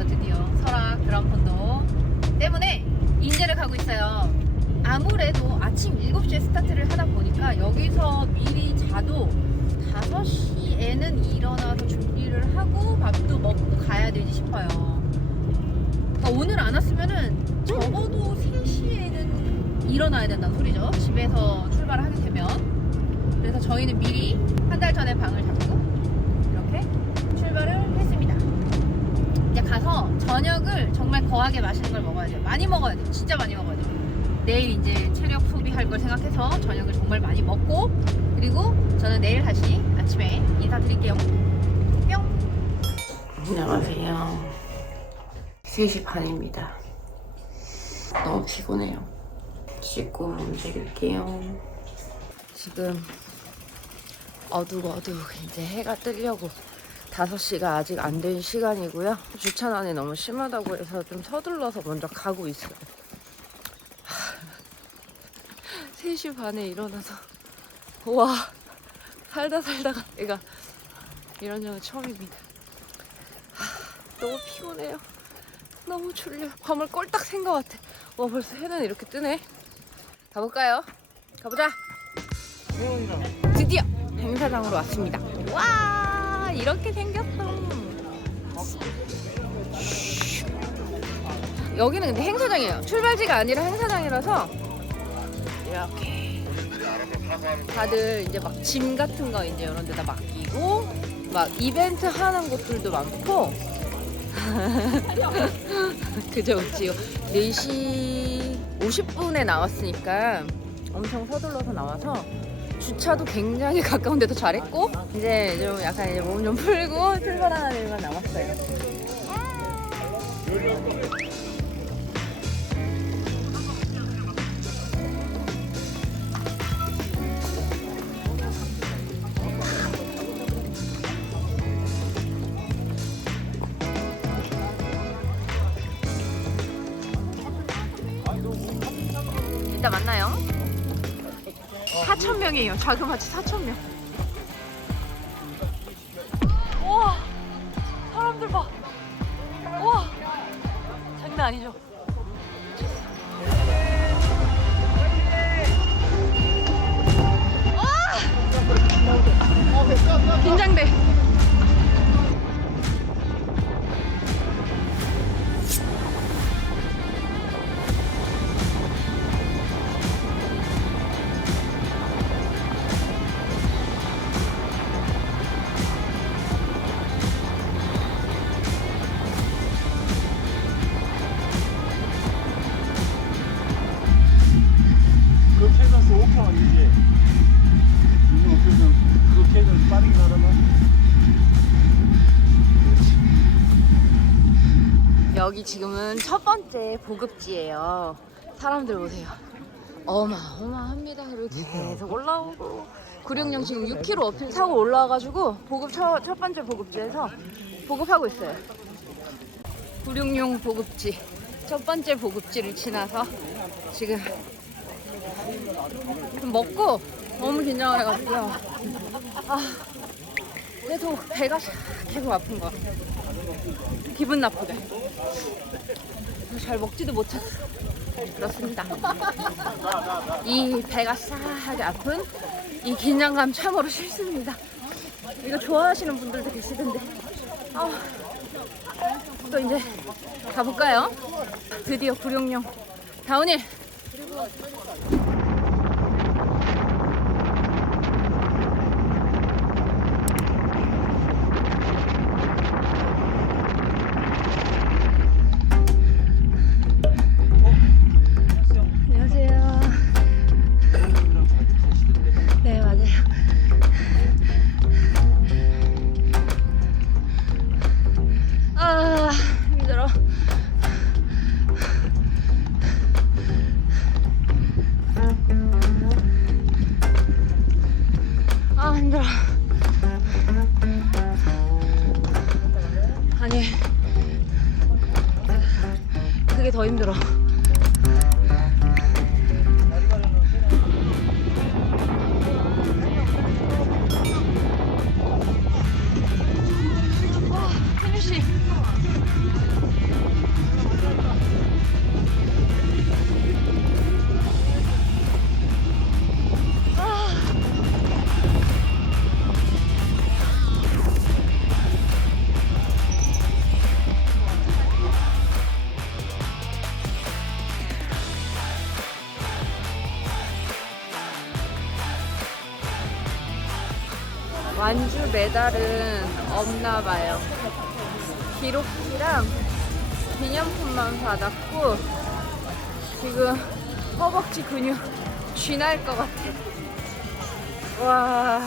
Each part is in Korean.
왔어요. 드디어 설악 그랑폰도 때문에 인제를 가고 있어요. 아무래도 아침 7시에 스타트를 하다 보니까 여기서 미리 자도 5시에는 일어나서 준비를 하고 밥도 먹고 가야 되지 싶어요. 그러니까 오늘 안 왔으면은 적어도 3시에는 일어나야 된다는 소리죠. 집에서 출발을 하게 되면. 그래서 저희는 미리 한 달 전에 방을 잡고 이렇게 출발을 했습니다. 이제 가서 저녁을 정말 거하게 맛있는 걸 먹어야 돼요. 많이 먹어야 돼요. 진짜 많이 먹어야 돼요. 내일 이제 체력 소비할 걸 생각해서 저녁을 정말 많이 먹고, 그리고 저는 내일 다시 아침에 인사드릴게요. 뿅. 안녕하세요. 3시 반입니다. 너무 피곤해요. 씻고 움직일게요. 지금 어둑어둑 이제 해가 뜨려고 5시가 아직 안 된 시간이고요. 주차난이 너무 심하다고 해서 좀 서둘러서 먼저 가고 있어요. 3시 반에 일어나서 와, 살다가 얘가 이런 적은 처음입니다. 너무 피곤해요. 너무 졸려요. 밤을 꼴딱 샌 것 같아. 와, 벌써 해는 이렇게 뜨네. 가볼까요? 가보자. 드디어 행사장으로 왔습니다. 와, 이렇게 생겼어. 여기는 근데 행사장이에요. 출발지가 아니라 행사장이라서 이렇게 다들 이제 막 짐 같은 거 이제 이런 데다 맡기고 막 이벤트 하는 곳들도 많고 그죠, 그치. 4시 50분에 나왔으니까 엄청 서둘러서 나와서 주차도 굉장히 가까운 데도 잘했고, 이제 좀 약간 이제 몸 좀 풀고 출발하는 일만 남았어요. 이따 만나요. 4,000명이에요. 자그마치 4,000명. 우와, 사람들 봐. 우와, 장난 아니죠? 와! 긴장돼. 그렇게 해서 5평 아니지? 이거 없으면 그렇게 해서 빠르게 가려면 여기 지금은 첫 번째 보급지예요. 사람들 보세요. 어마어마합니다. 그리고 계속 올라오고 966 지금 6km 어필 타고 올라와가지고 보급 첫 번째 보급지에서 보급하고 있어요. 966 보급지 첫 번째 보급지를 지나서 지금 좀 먹고 너무 긴장을 해가지고요. 계속 배가 계속 아픈 거야. 기분 나쁘게. 잘 먹지도 못했어. 그렇습니다. 이 배가 싸하게 아픈 이 긴장감 참으로 싫습니다. 이거 좋아하시는 분들도 계시던데. 또 이제 가볼까요? 드디어 966 다운힐. 안녕하세요. 네, 맞아요. 힘들어. 힘들어. 아니, 그게 더 힘들어. 혜유씨 완주 메달은 없나 봐요. 기록지랑 기념품만 받았고 지금 허벅지 근육 쥐날 것 같아. 와,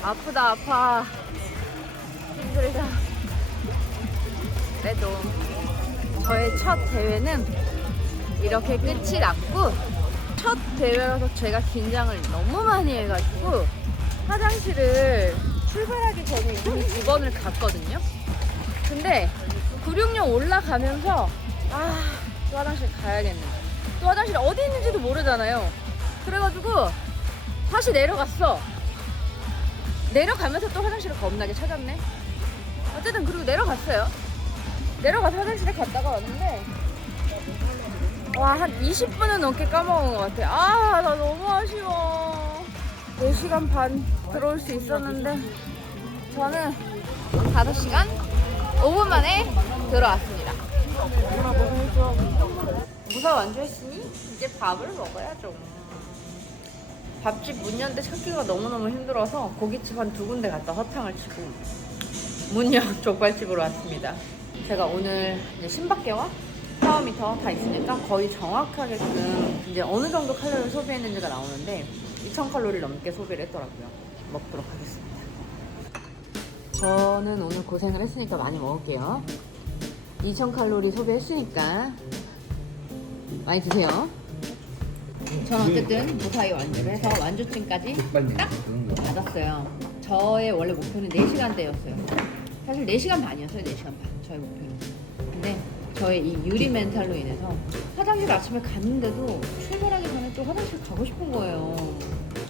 아프다 아파. 힘들다. 그래도 저의 첫 대회는 이렇게 끝이 났고, 첫 대회라서 제가 긴장을 너무 많이 해가지고 화장실을 출발하기 전에 이미 2번을 갔거든요. 근데 96령 올라가면서 또 화장실 가야겠네. 또 화장실이 어디 있는지도 모르잖아요. 그래가지고 다시 내려갔어. 내려가면서 또 화장실을 겁나게 찾았네. 어쨌든 그리고 내려갔어요. 내려가서 화장실에 갔다가 왔는데 와, 한 20분은 넘게 까먹은 것 같아. 나 너무 아쉬워. 4시간 반 들어올 수 있었는데 저는 5시간 5분 만에 들어왔습니다. 무사 완주했으니 이제 밥을 먹어야죠. 밥집 문 연대 찾기가 너무너무 힘들어서 고깃집 한 2군데 갔다 허탕을 치고 문영 족발집으로 왔습니다. 제가 오늘 이제 심박계와 파워미터 다 있으니까 거의 정확하게끔 이제 어느 정도 칼로리를 소비했는지가 나오는데 2000칼로리를 넘게 소비를 했더라고요. 먹도록 하겠습니다. 저는 오늘 고생을 했으니까 많이 먹을게요. 2000칼로리 소비했으니까 많이 드세요. 저는 어쨌든 무사히 완주를 해서 완주증까지 딱 받았어요. 저의 원래 목표는 4시간대였어요. 사실 4시간 반이었어요. 4시간 반. 저의 목표는. 근데 저의 이 유리 멘탈로 인해서 화장실 아침에 갔는데도 출발하기 전에 또 화장실 가고 싶은 거예요.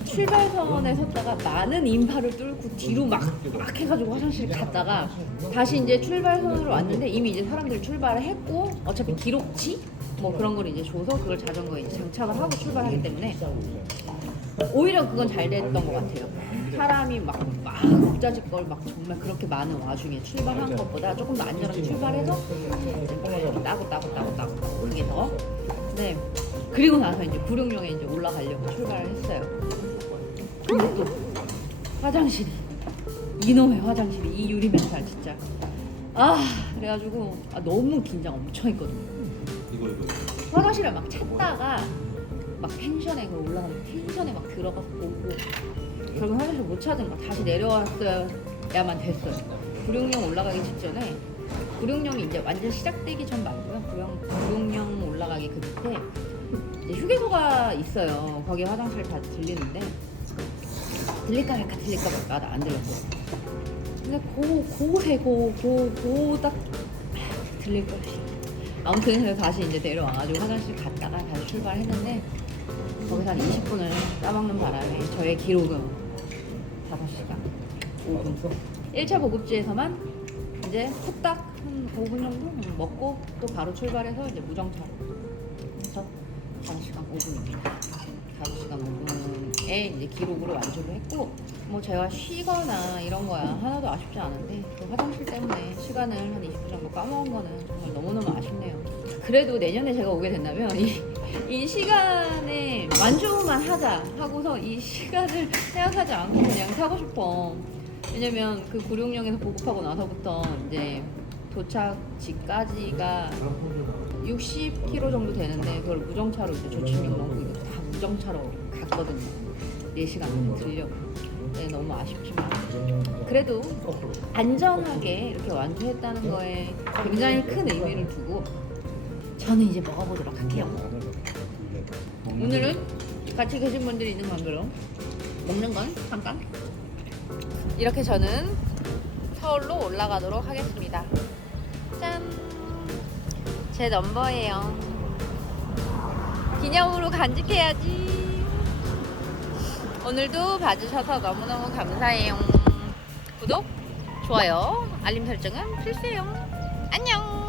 출발선에 섰다가 많은 인파를 뚫고 뒤로 막 해가지고 화장실 갔다가 다시 이제 출발선으로 왔는데 이미 이제 사람들이 출발을 했고 어차피 기록지 뭐 그런 걸 이제 줘서 그걸 자전거에 이제 장착을 하고 출발하기 때문에 오히려 그건 잘 됐던 것 같아요. 사람이 막 국자집 걸 막 정말 그렇게 많은 와중에 출발한 것보다 조금 더 안전하게 출발해서 따고 그게 더. 네. 그리고 나서 이제 구룡령에 이제 올라가려고 출발을 했어요. 근데 또 화장실이 이놈의 화장실이 이 유리 멘탈 진짜 그래가지고 너무 긴장 엄청 했거든요. 이거 화장실을 막 찾다가 막 펜션에 올라가면 펜션에 막 들어가서 보고 결국 화장실 못 찾은 거 다시 내려왔어야만 됐어요. 구룡령 올라가기 직전에 구룡령이 이제 완전 시작되기 전 말고요. 구룡령 올라가기 그 밑에 이제 휴게소가 있어요. 거기 화장실 다 들리는데 들릴까 말까 안 들렸어. 근데 딱 들릴 거 없이. 아무튼 그래서 다시 이제 내려와가지고 화장실 갔다가 다시 출발했는데 거기서 한 20분을 까먹는 바람에 저의 기록은 5시간 5분. 1차 보급지에서만 이제 후딱 한 5분 정도 먹고 또 바로 출발해서 이제 무정차로 해서 5시간 5분입니다. 5시간 5분에 이제 기록으로 완주를 했고 뭐 제가 쉬거나 이런 거야 하나도 아쉽지 않은데 그 화장실 때문에 시간을 한 20분 정도 까먹은 거는 정말 너무너무 아쉽네요. 그래도 내년에 제가 오게 된다면 이 시간에 완주만 하자 하고서 이 시간을 생각하지 않고 그냥 타고 싶어. 왜냐면 그 구룡령에서 보급하고 나서부터 이제 도착지까지가 60km 정도 되는데 그걸 무정차로 이제 조치명 넘고 이거 다 무정차로 갔거든요. 4시간 안에 들려고. 네, 너무 아쉽지만 그래도 안전하게 이렇게 완주했다는 거에 굉장히 큰 의미를 두고 저는 이제 먹어보도록 할게요. 오늘은 같이 계신 분들이 있는 관계로 먹는 건 잠깐 이렇게 저는 서울로 올라가도록 하겠습니다. 짠! 제 넘버예요. 기념으로 간직해야지. 오늘도 봐주셔서 너무너무 감사해요. 구독, 좋아요, 알림 설정은 필수예요. 안녕!